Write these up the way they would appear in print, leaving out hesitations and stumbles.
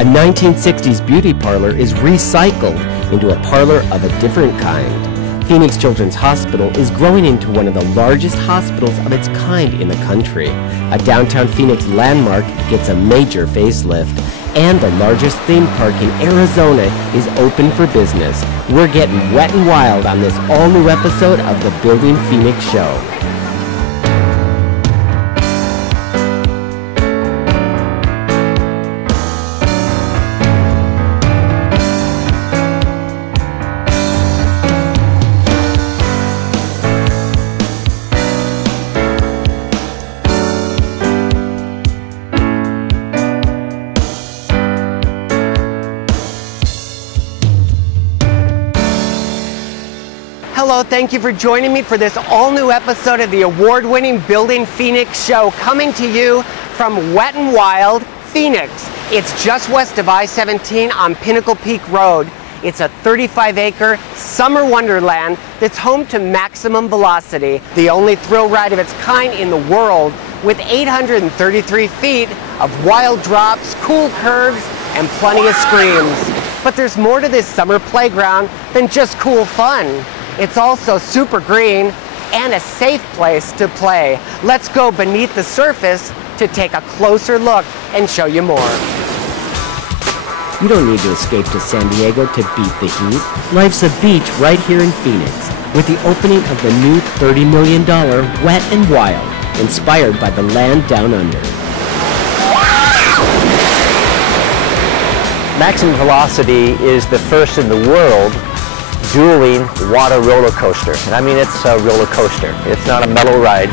A 1960s beauty parlor is recycled into a parlor of a different kind. Phoenix Children's Hospital is growing into one of the largest hospitals of its kind in the country. A downtown Phoenix landmark gets a major facelift, and the largest theme park in Arizona is open for business. We're getting wet and wild on this all-new episode of the Building Phoenix Show. Hello, thank you for joining me for this all-new episode of the award-winning Building Phoenix Show, coming to you from Wet and Wild, Phoenix. It's just west of I-17 on Pinnacle Peak Road. It's a 35-acre summer wonderland that's home to Maximum Velocity, the only thrill ride of its kind in the world, with 833 feet of wild drops, cool curves, and plenty of screams. But there's more to this summer playground than just cool fun. It's also super green and a safe place to play. Let's go beneath the surface to take a closer look and show you more. You don't need to escape to San Diego to beat the heat. Life's a beach right here in Phoenix, with the opening of the new $30 million Wet and Wild, inspired by the land down under. Maximum Velocity is the first in the world dueling water roller coaster. And I mean, it's a roller coaster. It's not a mellow ride.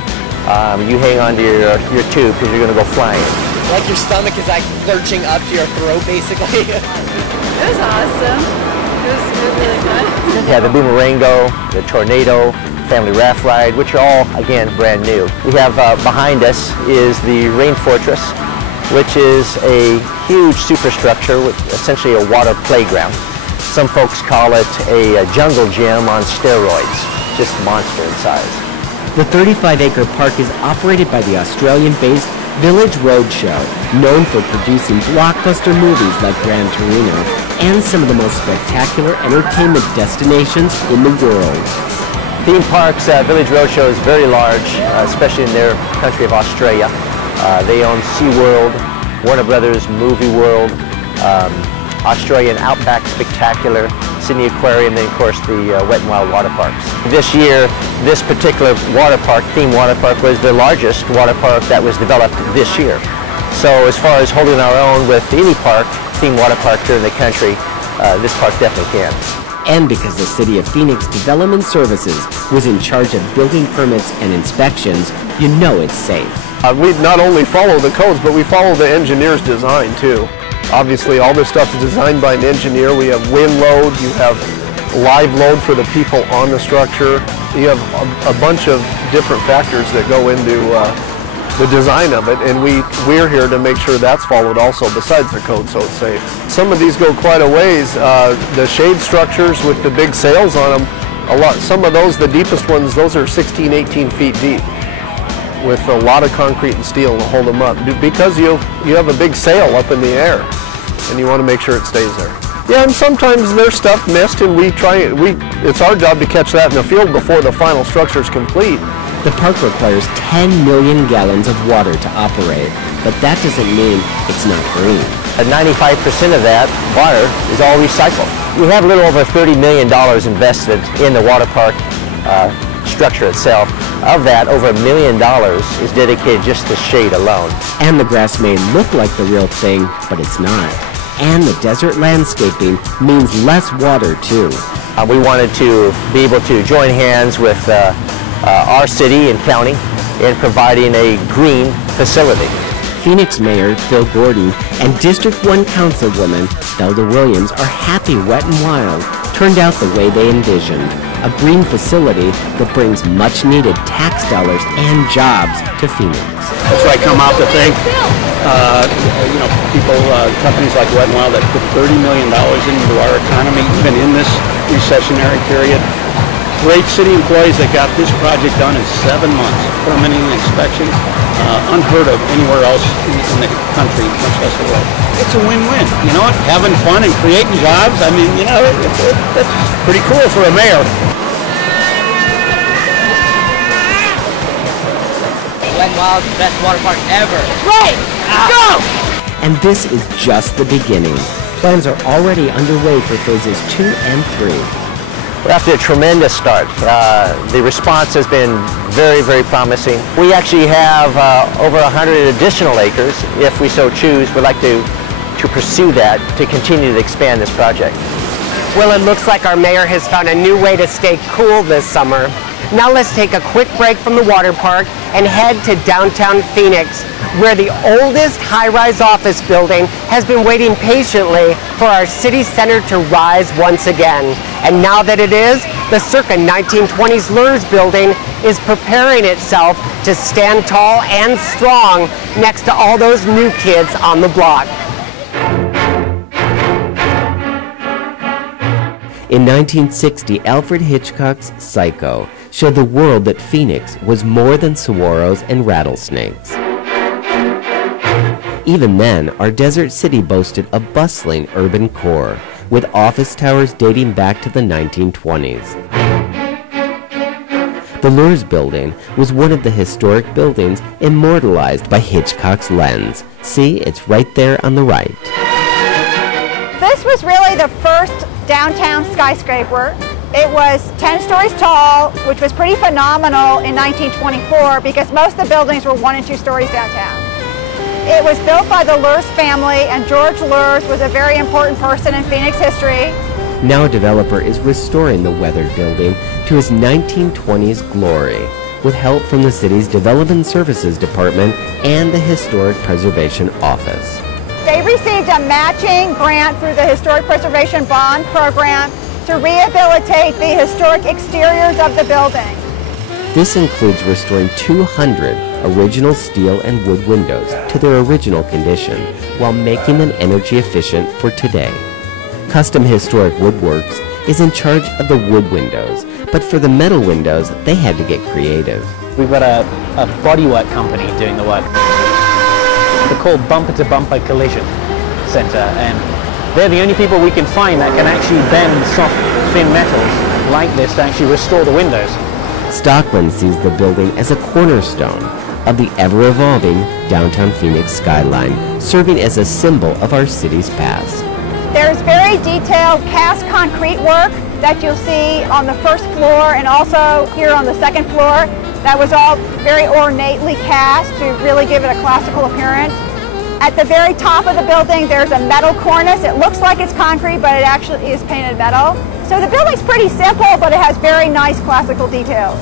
You hang on to your tube because you're going to go flying. Like your stomach is like lurching up to your throat, basically. It was awesome. It was really fun. Yeah, the Boomerango, the Tornado, Family Raft Ride, which are all, again, brand new. We have behind us is the Rain Fortress, which is a huge superstructure with essentially a water playground. Some folks call it a jungle gym on steroids, just monster in size. The 35-acre park is operated by the Australian-based Village Roadshow, known for producing blockbuster movies like Gran Torino and some of the most spectacular entertainment destinations in the world. Theme Parks Village Roadshow is very large, especially in their country of Australia. They own SeaWorld, Warner Brothers Movie World, Australian Outback Spectacular, Sydney Aquarium, and then of course the Wet and Wild water parks. This year, this particular water park, theme water park, was the largest water park that was developed this year. So as far as holding our own with any park, theme water park here in the country, this park definitely can. And because the City of Phoenix Development Services was in charge of building permits and inspections, you know it's safe. We not only follow the codes, but we follow the engineer's design too. Obviously, all this stuff is designed by an engineer. We have wind load, you have live load for the people on the structure. You have a bunch of different factors that go into the design of it, and we're here to make sure that's followed also, besides the code, so it's safe. Some of these go quite a ways. The shade structures with the big sails on them, some of those, the deepest ones, those are 16, 18 feet deep, with a lot of concrete and steel to hold them up, because you have a big sail up in the air and you want to make sure it stays there. Yeah, and sometimes there's stuff missed, and it's our job to catch that in the field before the final structure is complete. The park requires 10 million gallons of water to operate, but that doesn't mean it's not green. 95% of that water is all recycled. We have a little over $30 million invested in the water park structure itself. Of that, over $1 million is dedicated just to shade alone. And the grass may look like the real thing, but it's not. And the desert landscaping means less water too. We wanted to be able to join hands with our city and county in providing a green facility. Phoenix Mayor Phil Gordon and District 1 Councilwoman Belda Williams are happy Wet and Wild turned out the way they envisioned. A green facility that brings much-needed tax dollars and jobs to Phoenix. So I come out to thank people, companies like Wet and Wild that put $30 million into our economy, even in this recessionary period. great city employees that got this project done in 7 months. Permitting inspections, unheard of anywhere else in the country, much less the world. It's a win-win. You know what? Having fun and creating jobs, I mean, you know, that's pretty cool for a mayor. Wet n Wild's the best water park ever. Right! Go! And this is just the beginning. Plans are already underway for phases 2 and 3. We're after a tremendous start. The response has been very, very promising. We actually have over 100 additional acres, if we so choose. We'd like to pursue that to continue to expand this project. Well, it looks like our mayor has found a new way to stay cool this summer. Now let's take a quick break from the water park and head to downtown Phoenix, where the oldest high-rise office building has been waiting patiently for our city center to rise once again. And now that it is, the circa 1920s Luhrs Building is preparing itself to stand tall and strong next to all those new kids on the block. In 1960, Alfred Hitchcock's Psycho showed the world that Phoenix was more than saguaros and rattlesnakes. Even then, our desert city boasted a bustling urban core, with office towers dating back to the 1920s. The Luhrs Building was one of the historic buildings immortalized by Hitchcock's lens. See, it's right there on the right. This was really the first downtown skyscraper. It was 10 stories tall, which was pretty phenomenal in 1924 because most of the buildings were 1 and 2 stories downtown. It was built by the Luhrs family, and George Luhrs was a very important person in Phoenix history. Now a developer is restoring the weathered building to its 1920s glory, with help from the city's Development Services Department and the Historic Preservation Office. They received a matching grant through the Historic Preservation Bond Program to rehabilitate the historic exteriors of the building. This includes restoring 200 original steel and wood windows to their original condition while making them energy efficient for today. Custom Historic Woodworks is in charge of the wood windows, but for the metal windows, they had to get creative. We've got a bodywork company doing the work. They're called Bumper to Bumper Collision Center, and they're the only people we can find that can actually bend soft, thin metals like this to actually restore the windows. Stockland sees the building as a cornerstone of the ever-evolving downtown Phoenix skyline, serving as a symbol of our city's past. There's very detailed cast concrete work that you'll see on the first floor and also here on the second floor. That was all very ornately cast to really give it a classical appearance. At the very top of the building, there's a metal cornice. It looks like it's concrete, but it actually is painted metal. So the building's pretty simple, but it has very nice classical details.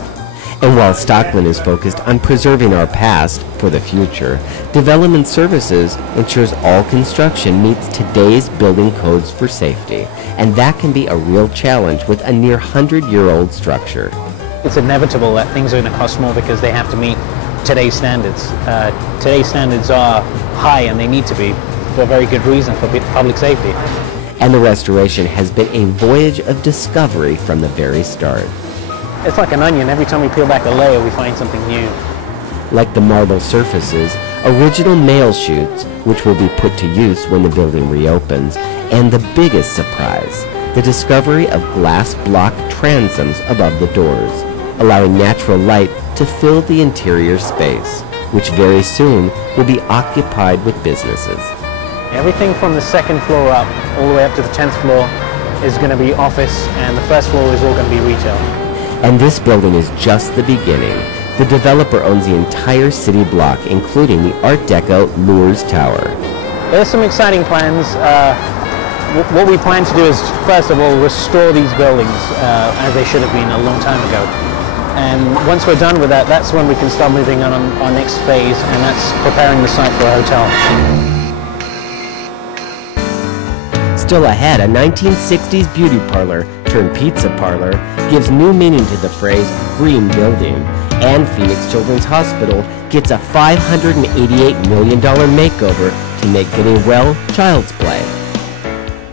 And while Stockland is focused on preserving our past for the future, Development Services ensures all construction meets today's building codes for safety. And that can be a real challenge with a near 100-year-old structure. It's inevitable that things are going to cost more because they have to meet today's standards. Today's standards are high, and they need to be for a very good reason, for public safety. And the restoration has been a voyage of discovery from the very start. It's like an onion. Every time we peel back a layer, we find something new. Like the marble surfaces, original mail chutes, which will be put to use when the building reopens, and the biggest surprise, the discovery of glass block transoms above the doors, allowing natural light to fill the interior space, which very soon will be occupied with businesses. Everything from the second floor up, all the way up to the 10th floor, is going to be office, and the first floor is all going to be retail. And this building is just the beginning. The developer owns the entire city block, including the Art Deco Luhrs Tower. There's some exciting plans. What we plan to do is, first of all, restore these buildings as they should have been a long time ago. And once we're done with that, that's when we can start moving on our next phase, and that's preparing the site for a hotel. Still ahead, a 1960s beauty parlor turned pizza parlor gives new meaning to the phrase green building, and Phoenix Children's Hospital gets a $588 million makeover to make getting well child's play.